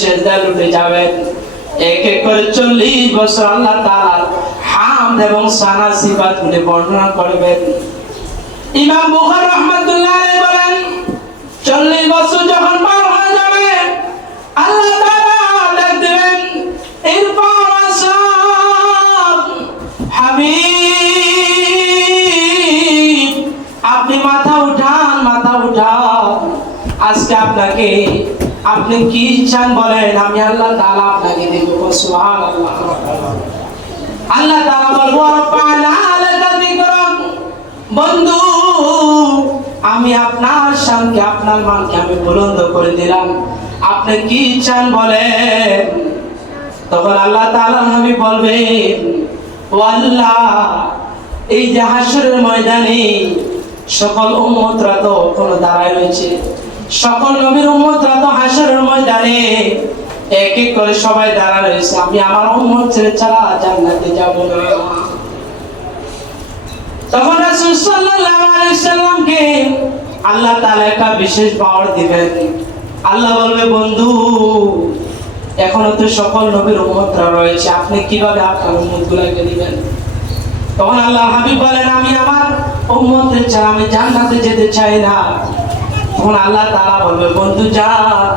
সেজদা লুটে যাবেন। এক এক করে 40 বছর আল্লাহ তাআলার হামদ এবং সানা সিফাত গুলি বর্ণনা করবেন। ইমাম বুখারী রাহমাতুল্লাহ আলাইহি বলেন 40 বছর যখন পার হয়ে যাবে আল্লাহ তাআলা ডাক দিবেন, ইরফা ওয়াসাব হাবিব, আপনি মাথা উঠান, মাথা উঠান। আজকে আপনাকে আপনি কি চান বলেন, আমি আল্লাহ তাআলা আপনাকে দেব। সুবহানাল্লাহ। আল্লাহ তাআলা বলবো রব্বানা লাকা যিকরাক, বন্ধু আমি আপনার শানকে আপনার মানকে আমি বুলন্দ করে দিলাম, আপনি কি চান বলেন। তখন আল্লাহ তাআলা নবী বলবেন, ও আল্লাহ, এই যে হাশরের ময়দানে সকল উম্মতরা তো ওখানে দাঁড়ায় রয়েছে, সকল নবীর উম্মতরা তো হাশরের ময়দানে এক এক করে সবাই দাঁড়ায় রয়েছে, আমি আমার উম্মত ছেড়ে ছাড়া জান্নাতে যাব না। তখন রাসূল সাল্লাল্লাহু আলাইহি সাল্লামকে আল্লাহ তাআলা একটা বিশেষ পাওয়ার দিবেন। আল্লাহ বলবে, বন্ধু এখনো তো সকল নবীর উম্মতরা রয়েছে, আপনি কিভাবে আপনার উম্মতগুলোকে দিবেন। তখন আল্লাহ হাবিব বলেন, আমি আমার উম্মতদের ছাড়া আমি জান্নাতে যেতে চাই না। তখন আল্লাহ তাআলা বলবে, বন্ধু যান,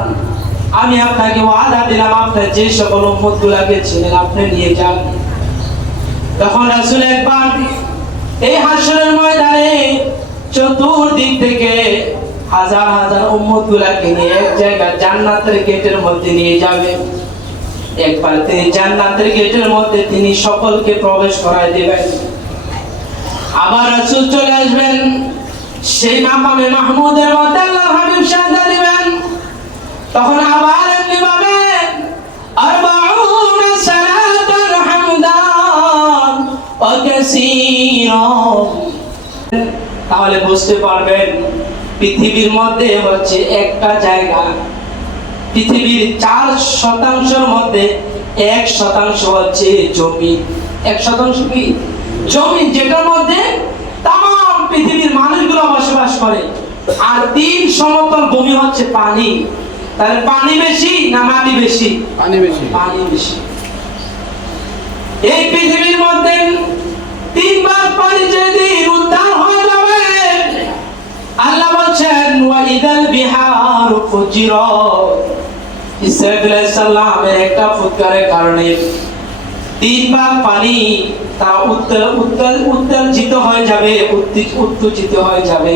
আমি আপনাকে ওয়াদা দিলাম আপনার যে সকল উম্মতগুলোকে ছিলেন আপনি নিয়ে যান। তখন রাসূল একবার এই হাশরের ময়দানে চতুর্দিক থেকে হাজার হাজার উম্মতগুলোকে নিয়ে এক জায়গায় জান্নাতের গেটের মধ্যে নিয়ে যাবেন। একবার তিনি জান্নাতের গেটের মধ্যে তিনি সকলকে প্রবেশ করায় দিবেন। আবার রাসূল চলে আসবেন সেই মাকামে মাহমুদের মধ্যে, আল্লাহর হাবিব সাজদা দিবেন। তখন আবার এমনি ভাবে 40 সালাতান হামদান ওয়া কাসীরা। তাহলে বুঝতে পারবেন পৃথিবীর মধ্যে হচ্ছে একটা জায়গা, পৃথিবীর 4% মধ্যে 1% হচ্ছে জমি। 1% কি জমি, যেটার মধ্যে তাম পৃথিবীর মানুষগুলো বসবাস করে। আর 3 সমতল ভূমি হচ্ছে পানি। তাহলে পানি বেশি না মাটি বেশি? পানি বেশি। পানি বেশি। এই পৃথিবীর মধ্যে 3 ভাগ পানি যেদিন উদ্ধার হয়ে যাবে, আল্লাহ বলছেন ওয়া ইদাল বিহারু ফুজিরাত, ইসরাফিল আলাইহিস সালামের একটা ফুৎকারের কারণে 3 ভাগ পানি তা উত্তেজিত হয়ে যাবে, উত্তেজিত হয়ে যাবে।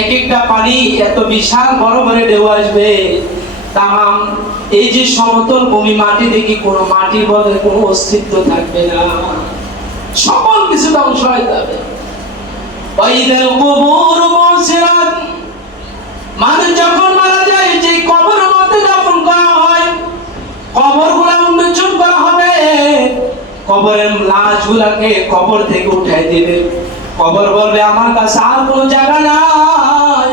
এক একটা পানি এত বিশাল বড় বড় ঢেউ আসবে, তামাম এই যে সমতল ভূমি মাটি দেখি কোনো মাটি বলে কোনো অস্তিত্ব থাকবে না, সকল কিছু ধ্বংস হয়ে যাবে। ওয়াইদাল কুবুর মুসিরাত, মানুষ যখন মারা যায় যে কবরের মধ্যে দাফন করা হয়, কবরগুলো উন্মোচন করা হবে, কবরের লাশগুলোকে কবর থেকে উঠাই দিবে। কবর বলবে, আমার কাছে আর কোনো জায়গা নাই,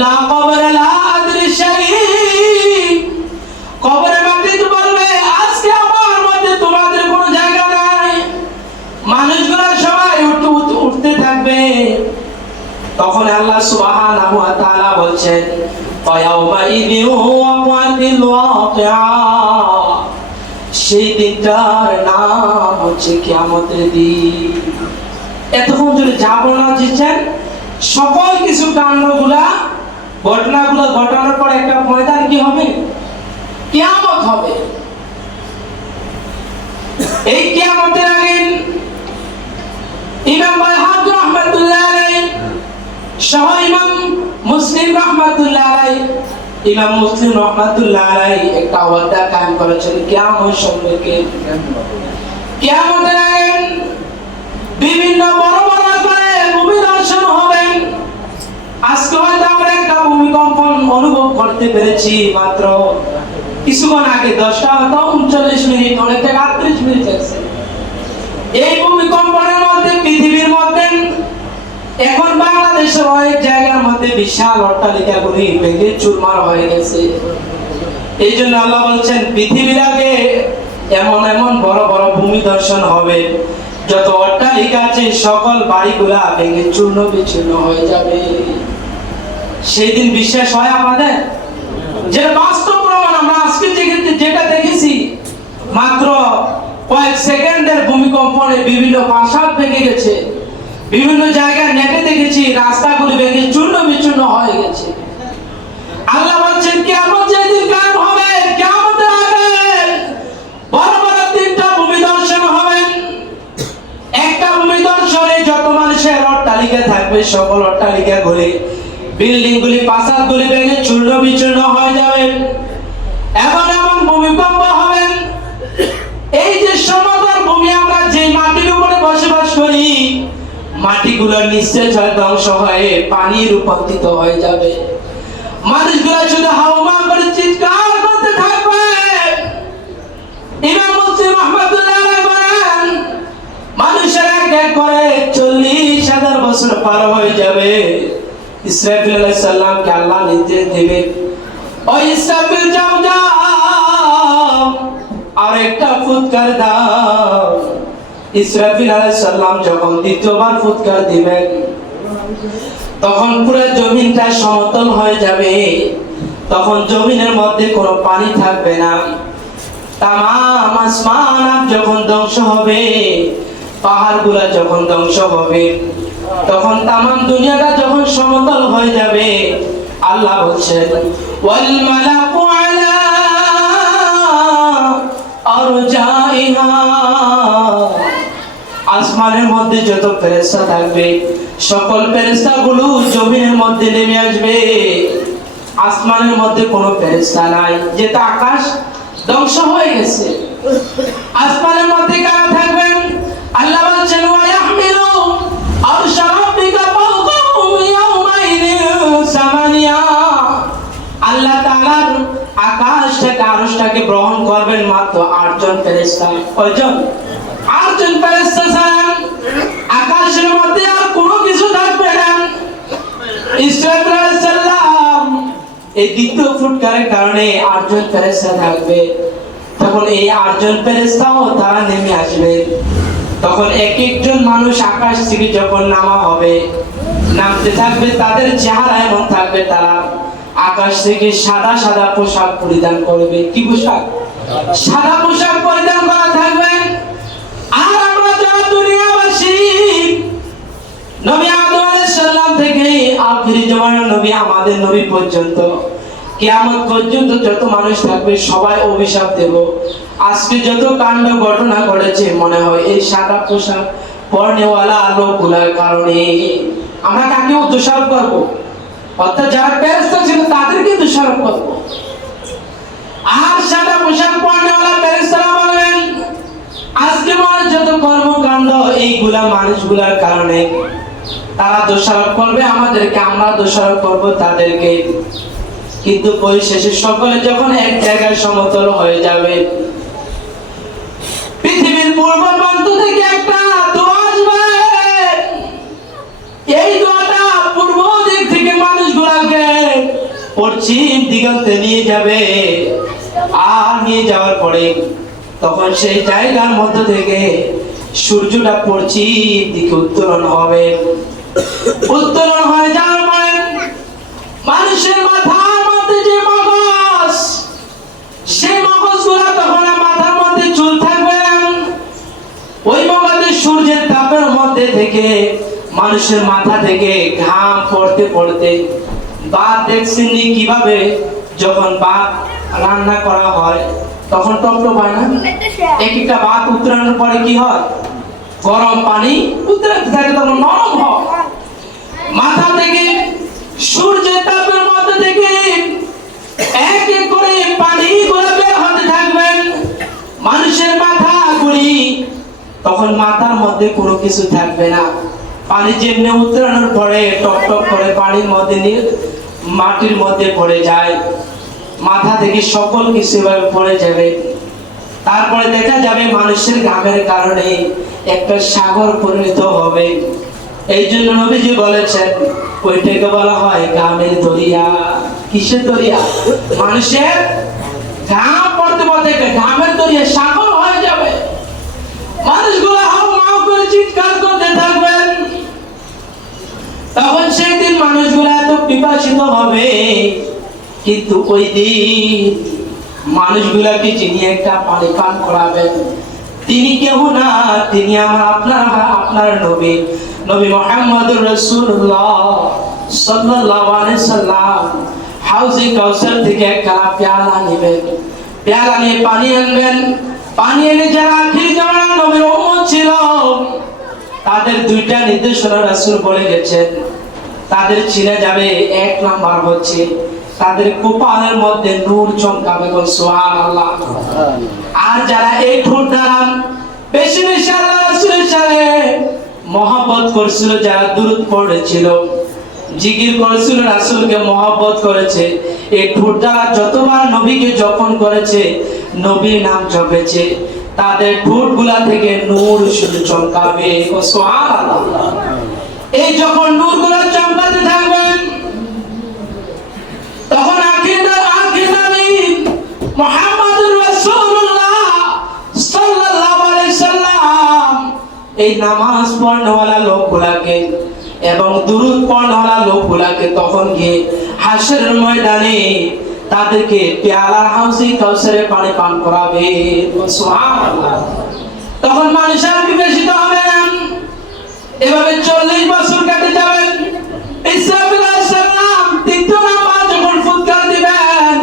লা কবর লা আদরি শাই। কবরের মাটি তো বলবে, আজকে আমার মধ্যে তোমাদের কোনো জায়গা নাই। মানুষগুলো সবাই উঠতে থাকবে। তখন আল্লাহ সুবহানাহু ওয়া তাআলা বলছেন, ফায়াউমা ইযিন ওয়াকাতিল ওয়াকিআ, সেই দিনটার নাম হচ্ছে কিয়ামতের দিন। এতক্ষণ ধরে যা বর্ণনা দিচ্ছেন সকল কিছু কাণ্ডগুলা ঘটনাগুলো ঘটানোর পর একটা ময়দান কি হবে? কিয়ামত হবে। এই কিয়ামতের আগে ইমাম বাইহাকী রাহমাতুল্লাহ আলাইহি সহ ইমাম মুসলিম রাহমাতুল্লাহ আলাইহি, ইমাম মুসলিম রাহমাতুল্লাহ আলাইহি একটা ওয়াদা কায়েম করেছেন কিয়ামত সম্পর্কে। কিয়ামতের আগে বিভিন্ন বড় বড় করে ভূমিদর্শন হবে। আজকে হয়তো আমরা একটা ভূমিকম্পন অনুভব করতে পেরেছি মাত্র কিছুক্ষণ আগে, 10টা হয়তো 39 মিনিট, অনেকটা 38 মিনিট আছে। এই ভূমিকম্পনের মধ্যে পৃথিবীর মধ্যে এখন বাংলাদেশের অনেক জায়গার মধ্যে বিশাল অট্টালিকাগুলি ভেঙে চুরমার হয়ে গেছে। এই জন্য আল্লাহ বলছেন পৃথিবীর আগে এমন এমন বড় বড় ভূমিদর্শন হবে, যত অট্টালিকা আছে সকল বাড়িগুলা ভেঙে চূর্ণ বিচূর্ণ হয়ে যাবে। সেই দিন বিশ্বাস হয় আমাদের? যে বাস্তব প্রমাণ আমরা আজকে যেটা দেখেছি মাত্র কয়েক সেকেন্ডের ভূমিকম্পনে বিভিন্ন প্রাসাদ ভেঙে গেছে, বিভিন্ন জায়গায় নেটে দেখেছি রাস্তাগুলি ভেঙে চূর্ণ বিচূর্ণ হয়ে গেছে। আল্লাহ বলছেন কিয়ামত যেদিন কায়েম হবে, কিয়ামতের আগে বড় বড় তিনটা ভূমিদর্শন হবে। একটা ভূমিদর্শনে যত মানুষের অট্টালিকা থাকবে সকল অট্টালিকা গুলি, বিল্ডিং গুলি, প্রাসাদ গুলি ভেঙে চূর্ণ বিচূর্ণ হয়ে যাবে। এমন এমন ভূমিকম্প হবে, এই যে সমতল ভূমি আমরা যে মাটির উপরে বসবাস করি, মাটিগুলো নিঃশেষ হয়ে ধ্বংস হয়ে পানি রূপান্তরিত হয়ে যাবে। মানুষগুলো শুধু হাওমা করে চিৎকার করতে থাকবে। ইমাম মুসলিম রাহমাতুল্লাহ আলাইহি বলেন, মানুষের এক এক করে 40,000 বছর পার হয়ে যাবে। ইসরাফিল আলাইহিস সালামকে আল্লাহ নির্দেশ দিবেন, ও ইসরাফিল যাও যাও আর একটা ফুৎকার দাও। ইসরাফিল আলাইহিস সালাম যখন দ্বিতীয়বার ফুৎকার দিবেন, তখন পুরো জমিনটা সমতল হয়ে যাবে। তখন জমিনের মধ্যে কোনো পানি থাকবে না। তামাম আসমান যখন ধ্বংস হবে, পাহাড়গুলো যখন ধ্বংস হবে, তখন তামাম দুনিয়াটা যখন সমতল হয়ে যাবে, আল্লাহ বলছেন ওয়াল মালাকু আলা আরজাইহা, আসমানের মধ্যে যত ফেরেশতা থাকবে সকল ফেরেশতাগুলো জমিনের মধ্যে নেমে আসবে। আসমানের মধ্যে কোনো ফেরেশতা নাই, যেটা আকাশ ধ্বংস হয়ে গেছে। আসমানের মধ্যে কারা থাকবেন? আল্লাহ বলছেন ওয়া ইয়াহমিলু আরশা রাব্বিকা ফাওকাহুম ইয়াওমাইযিন সামানিয়া, আল্লাহ তাআলার আকাশ থেকে আরশটাকে গ্রহণ করবেন মাত্র 8 জন ফেরেশতা। কয়জন? 8 জন ফেরেশতা ছাড়া আকাশের মধ্যে আর কোনো কিছু থাকবে না। ইসরাফিল আলাইহিস সালাম এই দ্বিতীয় ফুৎকারের কারণে 8 জন ফেরেশতা থাকবে। তখন এই 8 জন ফেরেশতাও তারা নেমে আসবে। তখন এক একজন মানুষ আকাশ থেকে যখন নামা হবে, নামতে থাকবে, তাদের চেহারা এমন থাকবে, তারা আকাশ থেকে সাদা সাদা পোশাক পরিধান করবে। কি পোশাক? সাদা পোশাক পরিধান করা থাকবে। আর আমরা যারা দুনিয়াবাসী, নবী আদম আলাইহিস সালাম থেকে আখিরি জামানার নবী আমাদের নবী পর্যন্ত, কিয়ামত পর্যন্ত যত মানুষ থাকবে সবাই অভিশাপ দেব। আজকে যত কাণ্ড ঘটনা ঘটেছে মনে হয় এই সাদা পোশাক পরনেওয়ালা লোকগুলোর কারণে। আমরা কাকেও দোষারোপ করব? অর্থাৎ যারা ফেরেশতা ছিল তাদেরকে দোষারোপ করব। আর সাদা পোশাক পরনেওয়ালা ফেরেশতারা বলবেন আজকে মনে যত কর্মকাণ্ড এইগুলা মানুষগুলার কারণে, তারা দোষারোপ করবে আমাদেরকে, আমরা দোষারোপ করব তাদেরকে। কিন্তু পরিশেষে সকলে যখন এক জায়গায় সমতল হয়ে যাবে, পৃথিবীর পূর্ব প্রান্ত থেকে একটা দোয়া আসবে। এই দোয়াটা পূর্ব দিক থেকে মানুষগুলোকে পশ্চিম দিগন্তে নিয়ে যাবে। আর নিয়ে যাওয়ার পরে তখন সেই জায়গার মধ্য থেকে সূর্যটা পশ্চিম দিকে উত্তোলন হবে। উত্তোলন হয়ে যাওয়ার পরে মানুষের মাথার মধ্যে যে মগজ, সেই মগজগুলো তখন মাথার মধ্যে চুল থাকবে না। ওই মগজের সূর্যের তাপের মধ্যে থেকে মানুষের মাথা থেকে ঘাম পড়তে পড়তে, ভাত দেখছেন কিভাবে যখন ভাত রান্না করা হয় তখন টকটক হয় না? এক একটা ভাত উতরানোর পরে কি হয়? গরম পানি উতরাতে থাকে, তখন নরম হয়। মাথা থেকে সূর্যের তাপের মধ্যে থেকে এক এক করে পানি গুলো বের হতে থাকবেন মানুষের মাথা গুলি। তখন মাথার মধ্যে কোনো কিছু থাকবে না। পানি যেমনি উতরানোর পরে টক টক করে পানির মধ্যে নিয়ে মাটির মধ্যে পড়ে যায়, মাথা থেকে সকল কিছু এভাবে পড়ে যাবে। তারপরে দেখা যাবে মানুষের ঘামের কারণে একটা সাগর পরিণত হবে। এই জন্য নবীজি বলেছেন ওইটাকে বলা হয় ঘামের দরিয়া। কিসের দরিয়া? মানুষের ঘাম পড়তে পড়তে একটা ঘামের দরিয়া সাগর হয়ে যাবে। মানুষগুলো হাউ করে চিৎকার করতে থাকবেন। তখন সেই দিন মানুষগুলো এত পিপাসিত হবে, কিন্তু ওই দিন মানুষগুলাকে যিনি একটা পানি পান করাবেন তিনি কেউ না, তিনি আপনার নবী মুহাম্মদুর রাসূলুল্লাহ সাল্লাল্লাহু আলাইহি সাল্লাম। হাউজে কাউসার থেকে এক কালা পেয়ালা নেবেন, পেয়ালা নিয়ে পানি আনবেন। পানি এনে যারা আখির জামানার নবীর উম্মত ছিল তাদের দুইটা নির্দেশনা রাসূল বলে গেছেন, তাদের চিনে যাবে। এক নাম্বার হচ্ছে তাদের কপালের মধ্যে নূর চমকাবে, সুবহানাল্লাহ। আর যারা এই ঠোঁট দ্বারা বেশি বেশি আল্লাহ রাসূলের সাথে মহব্বত করেছিল, যারা দুরূদ পড়েছিল, জিকির করেছিল, রাসূলকে মহব্বত করেছে, এই ঠোঁট দ্বারা যতবার নবীকে জপন করেছে, নবীর নাম জপেছে, তাদের ঠোঁটগুলা থেকে নূর শুধু চমকাবে, সুবহানাল্লাহ। এই যখন নূরগুলা চমকাতে থাকবে তখন আখির নবী মুহাম্মদুর রাসূলুল্লাহ সাল্লাল্লাহু আলাইহি সাল্লাম এই নামাজ পড়নেওয়ালা লোকগুলাকে এবং দুরূদ পড়নেওয়ালা লোকগুলাকে তখন গিয়ে হাশরের ময়দানে তাদেরকে পেয়ালার হাউজে কাউসারে পানি পান করাবে, সুবহানাল্লাহ। তখন মানুষ আর বিবেচিত হবে না। এভাবে 40 বছর কেটে যাবে। ইসরাফিল আলাইহিস সালাম তৃতীয় নাম্বার যখন ফুৎকার দিবেন,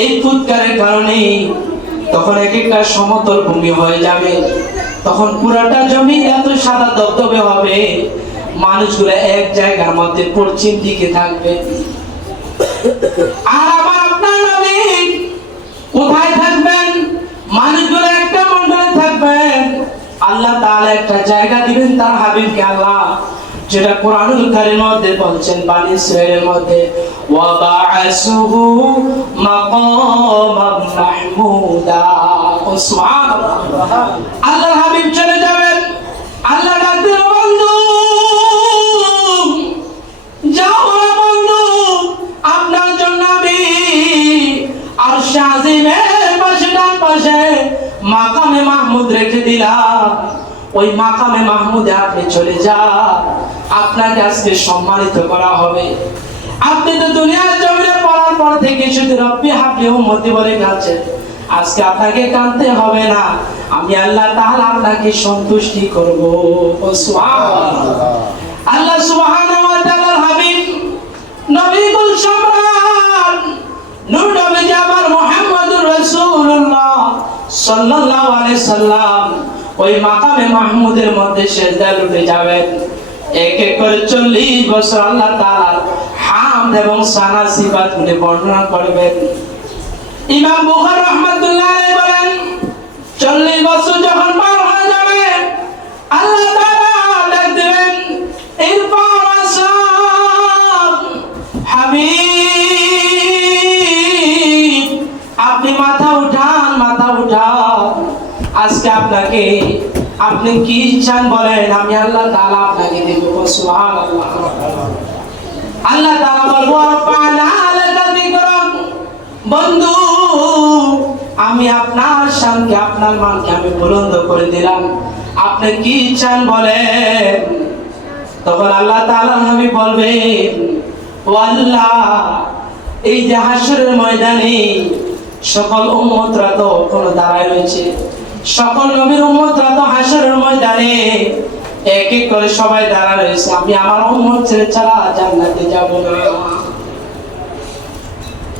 এই ফুৎকারের কারণে তখন এক একটা সমতল ভূমি হয়ে যাবে। তখন পুরাটা জমি এত সাদা দবদবে হবে, মানুষগুলো এক জায়গার মধ্যে পশ্চিম দিকে থাকবে। আর আবার আপনার নবী কোথায় থাকবেন? মানুষগুলো একটা মণ্ডলে থাকবেন। আল্লাহ তাআলা একটা জায়গা দিবেন তার হাবিবকে, আল্লাহ যেটা কোরআনুল কারীমের মধ্যে বলছেন, বানী ইসরাঈলের মধ্যে, ওয়া বা'আসুহু মাকামান মাহমুদা, সুবহানাল্লাহ। আল্লাহর হাবিব চলে যাবেন, আল্লাহ ডাকবেন, বন্ধু যাও বন্ধু, আপনার জন্য আমি আরশে আজিমের পাশে ডান পাশে মাকামে মাহমুদ রেখে দিলাম, ওই মাকামে মাহমুদে আপনি চলে যান, আপনাকে আজকে সম্মানিত করা হবে। আপনি তো দুনিয়ার জমিনে পড়ার পর থেকে শুধু রব্বি হাবলি উম্মতি বলে কাঁদছেন, আজকে আপনাকে কাঁদতে হবে না, আমি আল্লাহ তাআলা আপনাকে সন্তুষ্টি করব, সুবহানাল্লাহ। আল্লাহ সুবহানাহু ওয়া তাআলার হাবিব নবী কুল সম্রাট নূর নবী আমার মুহাম্মদুর রাসূলুল্লাহ সাল্লাল্লাহু আলাইহি সাল্লাম ওই মাকামে মাহমুদের মধ্যে সিজদায় উঠে যাবেন। এক এক করে 40 বছর আল্লাহ তাআলার হামদ এবং সানা সিফাতগুলি বর্ণনা করবেন। ইমাম বুখারী রাহমাতুল্লাহ আলাইহি বলেন, 40 বছর যখন পার হয়ে যাবে আল্লাহ তাআলা ডাক দিবেন, ইরফা ওয়াসাব হাবিব, আপনি মাথা উঠান, মাথা উঠান, আজকে আপনাকে আপনি কি চান বলেন, আমি আল্লাহ তাআলা আপনাকে দেব, সুবহানাল্লাহ। আল্লাহ তাআলা বলবো, রব্বানা লাকা যিকরুক, বন্ধু আমি আপনার শানকে, আপনার মানকে আমি বুলন্দ করে দিলাম, আপনি কি চান বলেন। তখন আল্লাহ তাআলা নবী বলবেন, ও আল্লাহ, এই যে হাশরের ময়দানে সকল উম্মতরা তো কোন দাঁড়ায় রয়েছে, সকল নবীর উম্মতরা তো হাশরের ময়দানে এক এক করে সবাই দাঁড়া রয়েছে, আমি আমার উম্মত ছেড়ে ছাড়া জান্নাতে যাব না।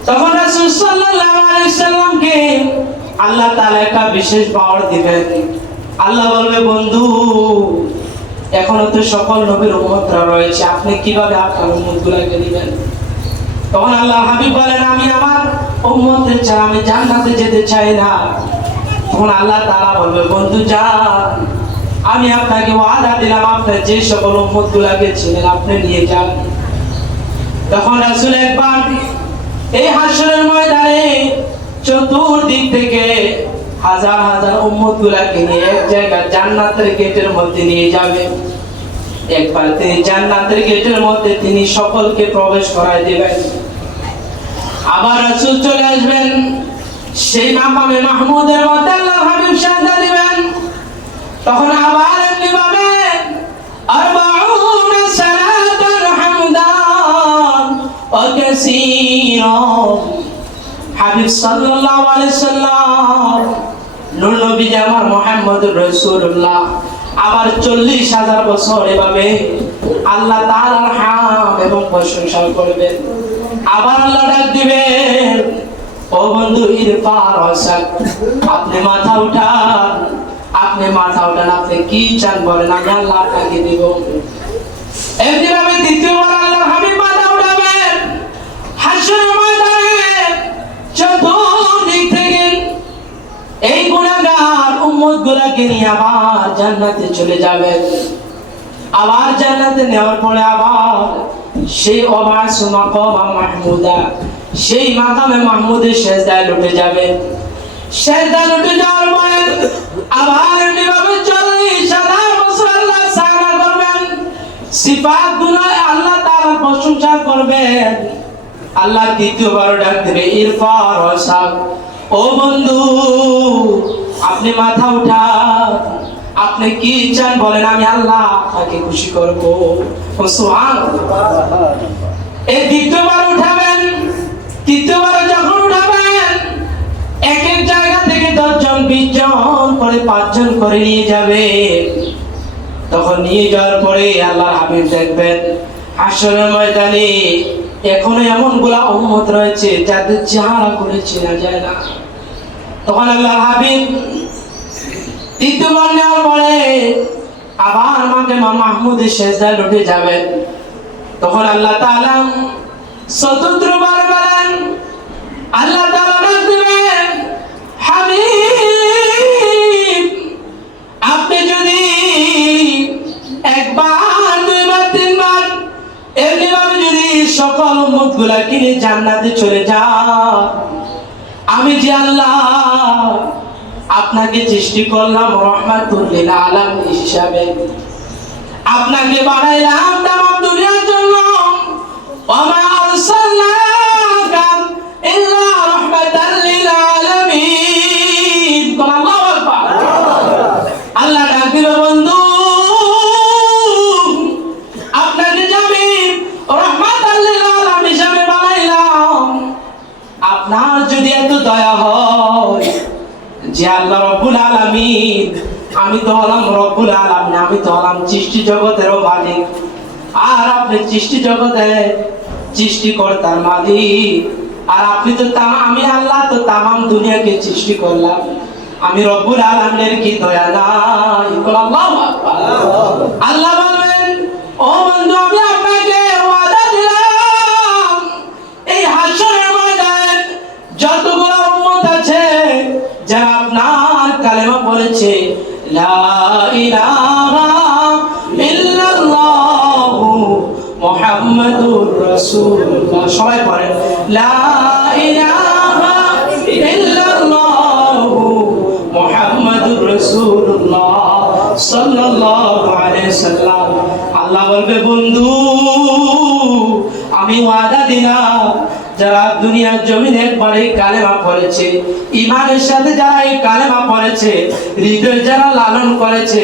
তখন রাসূল সাল্লাল্লাহু আলাইহি সাল্লামকে আল্লাহ তাআলা একটা বিশেষ পাওয়ার দিবেন। আল্লাহ বলবে, বন্ধু এখনো তো সকল নবীর উম্মতরা রয়েছে, আপনি কিভাবে আপনার উম্মতগুলোকে দিবেন? তখন আল্লাহ হাবিব বলেন, আমি আমার উম্মতদের ছাড়া আমি জান্নাতে যেতে চাই না। তখন আল্লাহ তাআলা বলবে, বন্ধু যান, আমি আপনাকে ওয়াদা দিলাম, আপনার যে সকল উম্মতগুলোকে ছিলেন আপনি নিয়ে যান। তখন রাসূল একবার এই হাশরের ময়দানে চতুর্দিক থেকে হাজার হাজার উম্মতগুলোকে নিয়ে এক জায়গায় জান্নাতের গেটের মধ্যে নিয়ে যাবেন। একবার তিনি জান্নাতের গেটের মধ্যে তিনি সকলকে প্রবেশ করায় দিবেন। আবার রাসূল চলে আসবেন, সেই মাকামে মাহমুদের মধ্যে আল্লাহর হাবিব সাজদা দিবেন। তখন আবার এমনি ভাবে 40 সালাতান হামদান ওয়া কাসীরা, হাবিব সাল্লাল্লাহু আলাইহি সাল্লাম নূর নবী আমার মুহাম্মদুর রাসূলুল্লাহ আবার 40,000 বছর এভাবে আল্লাহ তাআলার হামদ এবং প্রশংসা করবেন। আবার আল্লাহ ডাক দিবেন, ও বন্ধু ইরফা রাসাক, আপনি মাথা উঠান, আপনি মাথা উঠান, আপনি কি চান বলেন, আমি আল্লাহ আপনাকে দেব। এমনিভাবে দ্বিতীয়বার আল্লাহর হাবিব মাথা উঠাবেন। হাসরের ময়দানে চতুর্দিক থেকে এই গুনাহগার উম্মতগুলোকে নিয়ে আবার জান্নাতে চলে যাবেন। আবার জান্নাতে নেওয়ার পরে আবার সেই অবাসু মাকাম মাহমুদা, সেই মাকামে মাহমুদের সেজদায় লুটে যাবেন। সেজদায় লুটে যাওয়ার পরে আবার এমনিভাবে 40,000 বছর আল্লাহ সানা করবেন, সিফাতগুলো আল্লাহ তাআলা প্রশংসা করবেন। আল্লাহ দ্বিতীয়বার ডাক দেবে, ইরফা রাসাক, ও বন্ধু আপনি মাথা উঠান, আপনি কি চান বলেন, আমি আল্লাহ আপনাকে খুশি করব। ও সুবহানাল্লাহ। এই দ্বিতীয়বার উঠাবেন। তৃতীয়বার যখন উঠাবেন, এক এক জায়গা থেকে 10 জন 20 জন করে 5 জন করে নিয়ে যাবে। তখন নিয়ে যাওয়ার পরে আল্লাহর হাবিব দেখবেন হাসরের ময়দানে এখনো এমনগুলা উম্মত রয়েছে যাদের চেহারা করে চেনা যায় না। তখন আল্লাহর হাবিব তৃতীয়বার নেওয়ার পরে আবার আমাকে মাহমুদের সেজদায় লুটে যাবেন। তখন আল্লাহ তাআলা চতুর্থবার বলেন, আল্লাহ তাআলা ডাক দিবেন, হাবিব আপনি যদি একবার দুইবার তিনবার এমনিভাবে যদি সকল উম্মতগুলা কিনে জান্নাতে চলে যান, আমি যে আল্লাহ আপনাকে সৃষ্টি করলাম রহমাতুল লিল আলামিন হিসাবে, আপনাকে বানাইলাম তাম দুনিয়ার জন্য, ওয়া আরসালনাকা ইল্লা রাহমাতাল লিল আলামিন। আল্লাহু আকবার। আল্লাহ ডাক দিবে, বন্ধু আপনাকে আমি রাহমাতাল লিল আলামিন হিসাবে বানাইলাম। আপনার যদি এত দয়া হয় যে আল্লাহ রব্বুল আলামিন, আমি তো হলাম রব্বুল আলামিন, আমি তো হলাম সৃষ্টি জগতেরও মালিক, আর আপনি সৃষ্টি জগতের সৃষ্টিকর্তার মালিক, আর আপনি তো আমি আল্লাহ তো তামাম দুনিয়াকে সৃষ্টি করলাম, আমি রব্বুল আলামিনের কি দয়া নাই? আল্লাহু আকবার। আল্লাহ বলেন, ও বন্ধু আমি আপনাকে ওয়াদা দিলাম, এই হাসরের ময়দানে যতগুলো উম্মত আছে যারা আপনার কালেমা পড়েছে, লা ইলাহা ইল্লাল্লাহু মুহাম্মাদুর রাসূলুল্লাহ, সবাই পড়েন, লা ইলাহা ইল্লাল্লাহু মুহাম্মাদুর রাসূলুল্লাহ সাল্লাল্লাহু আলাইহি সাল্লাম। আল্লাহ বলবে, বন্ধু আমি ওয়াদা দিলাম যারা দুনিয়ার জমিনে একবারে কালেমা পড়েছে, ঈমানের সাথে যারা এই কালেমা পড়েছে, হৃদয় যারা লালন করেছে,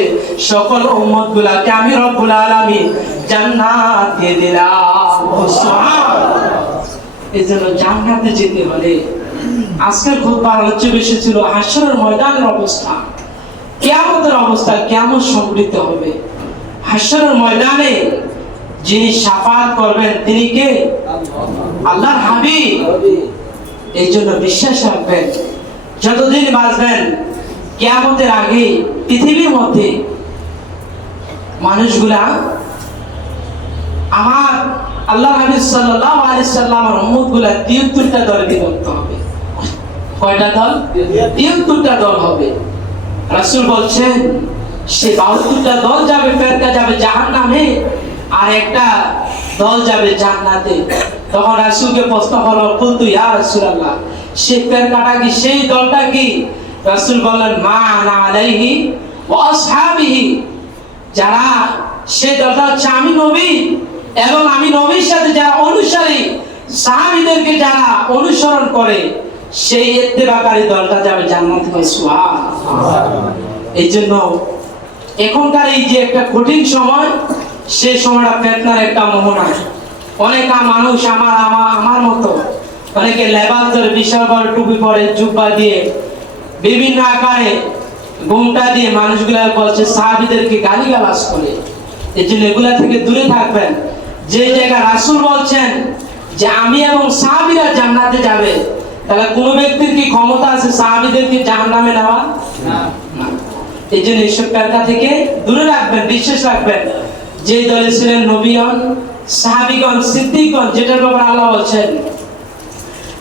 সকল উম্মতগুলোকে আমি রব্বুল আলামিন জান্নাত দিয়ে দিলাম। সুবহানাল্লাহ। এজন্য জান্নাতে যেতে হলে আজকের খুতবার আলোচ্য বিষয় ছিল হাসরের ময়দানের অবস্থা, কিয়ামতের অবস্থা, কিয়ামত সংঘটিত হবে। হাসরের ময়দানে যিনি শাফাআত করবেন তিনি কে? আল্লাহর হাবিব। এই জন্য বিশ্বাস রাখবেন যতদিন বাঁচবেন কিয়ামতের আগে পৃথিবীর মধ্যে মানুষগুলা আমার আল্লাহ হাবিব সাল্লাল্লাহু আলাইহি সাল্লামের উম্মতগুলা 73টা দলে বিভক্ত হবে। কয়টা দল? 73টা দল হবে। রাসূল বলছেন সেই 72টা দল যাবে, ফেরকা যাবে জাহান্নামে, আর একটা দল যাবে জান্নাতে। তখন রাসূলকে প্রশ্ন হলো, কুলতু ইয়া রাসূলুল্লাহ, সেই ফেরকাটা কি, সেই দলটা কি? রাসূল বললেন, মা আনা আলাইহি ওয়া আসহাবিহি, যারা সেই দলটা হচ্ছে আমি নবী এবং আমি নবীর সাথে যারা অনুসারী, সাহাবীদেরকে যারা অনুসরণ করে, সেই ইত্তেবাকারী দলটা যাবে জান্নাতে। সুবহানাল্লাহ। এই জন্য এখনকার এই যে একটা কঠিন সময়, সেই সময়টা ফিতনার একটা মোহনা। অনেক মানুষ আমার মতো অনেকে লেবাস ধরে বিশাল বড় টুপি পরে, জুব্বা দিয়ে, বিভিন্ন আকারে ঘোমটা দিয়ে মানুষগুলা বলছে, সাহাবীদেরকে গালিগালাজ করে। এই জন্য এগুলা থেকে দূরে থাকবেন। যে জায়গায় রাসূল বলছেন যে আমি এবং সাহাবীরা জান্নাতে যাবে, তাহলে কোন ব্যক্তির কি ক্ষমতা আছে সাহাবীদেরকে জাহান্নামে নেওয়া? না। এই জন্য এইসব কারকা থেকে দূরে রাখবেন, বিশ্বাস রাখবেন। যে দলে ছিলেন নবীগণ, সাহাবীগণ, সিদ্দিকগণ, যেটার ব্যাপারে আল্লাহ বলছেন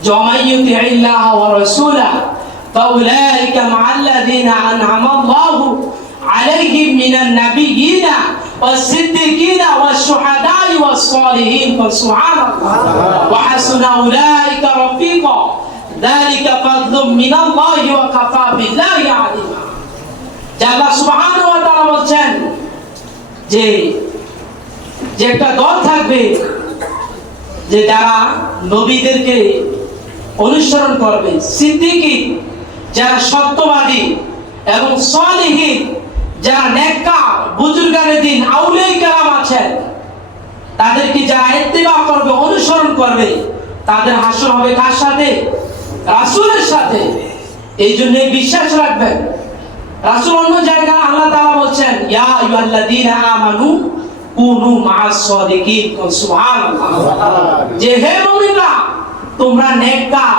জমাইয়ুতি আল্লাহ ওয়া রাসূলা ফাউলাইকা মাআল্লাযিনা আন'আমা আল্লাহু আলাইহিম মিনান নাবিয়্যিনা ওয়াস-সিদ্দিকিনা ওয়াশ-শুহাদা'i ওয়াস-সালিহিন সুবহানাল্লাহ ওয়া হাসুনা উলাইকা রাফিকা যালিকা ফাদলুম মিনাল্লাহি ওয়া কাফা বিল্লাহি আলিমা। আল্লাহ সুবহানাহু ওয়া তাআলা বলছেন যে একটা দল থাকবে যে যারা নবীদেরকে অনুসরণ করবে, সিদ্দিকীন যারা সত্যবাদী, এবং সালিহিন যারা নেককার, বুজুর্গানে দিন, আউলিয়া কেরাম আছেন, তাদেরকে যারা ইত্তিবা করবে, অনুসরণ করবে, তাদের হাসর হবে কার সাথে? রাসূলের সাথে। এই জন্য বিশ্বাস রাখবেন। রাসূল অন্য জায়গায় আল্লাহ তাআলা বলছেন ইয়া আইয়ুহাল্লাযীনা আমানু কুনু মা'আস সাদিকিন সুবহানাল্লাহ, যে হে মুমিনরা তোমরা নেককার,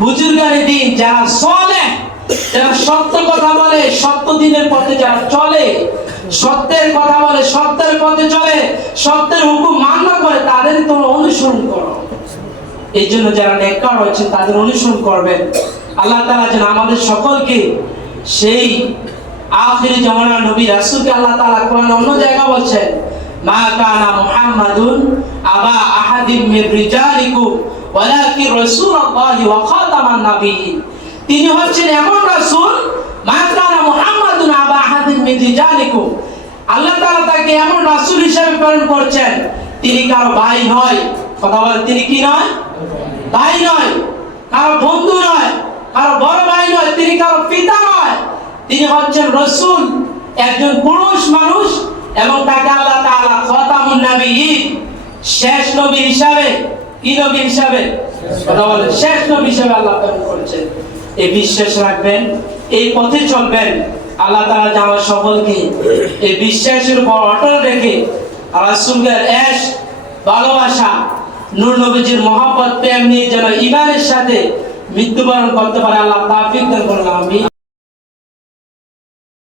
বুজুর্গানে দিন, যারা সালেহ, যারা সত্য কথা বলে, সত্য দিনের পথে যারা চলে, সত্যের কথা বলে, সত্যের পথে চলে, সত্যের হুকুম মান্য করে, তাদের তোমরা অনুসরণ করো। এই জন্য যারা নেককার হচ্ছেন তাদের অনুসরণ করবেন। আল্লাহ তাআলা যেন আমাদের সকলকে সেই আখিরি জামানার নবী রাসূলকে আল্লাহ তাআলা কোরআনে অন্য জায়গায় বলছেন মা কানা মুহাম্মাদুন আবা আহাদিম মির রিজালিকুম ওয়ালাকিন রাসূলুল্লাহি ওয়া খাতামান নাবিয়্যিন। তিনি হচ্ছেন এমন রাসূল, মা কানা মুহাম্মাদুন আবা আহাদিম মির রিজালিকুম, আল্লাহ তাআলা তাকে এমন রাসূল হিসেবে প্রেরণ করেছেন, তিনি কারো ভাই নয়। কথা বলেন, তিনি কি নয়? ভাই নয়, কারো বন্ধু নয়, কারো বড় ভাই নয়, তিনি কারো পিতা নয়। তিনি হচ্ছেন রাসূল, একজন পুরুষ মানুষ, এবং তাকে আল্লাহ তাআলা খাতামুন নাবিয়্যিন, শেষ নবী হিসাবে, কি নবী হিসাবে? কথা বলেন, শেষ নবী হিসাবে আল্লাহ প্রেরণ করেছেন। এই বিশ্বাস রাখবেন, এই পথে চলবেন। আল্লাহ তাআলা যেন আমাদের সকলকে এই বিশ্বাসের উপর অটল রেখে রাসূলের ইশক, ভালোবাসা, নূর নবীজির মহব্বত, প্রেম নিয়ে যেন ঈমানের সাথে মৃত্যুবরণ করতে পারে, আল্লাহ তৌফিক দান করুন। আমিন।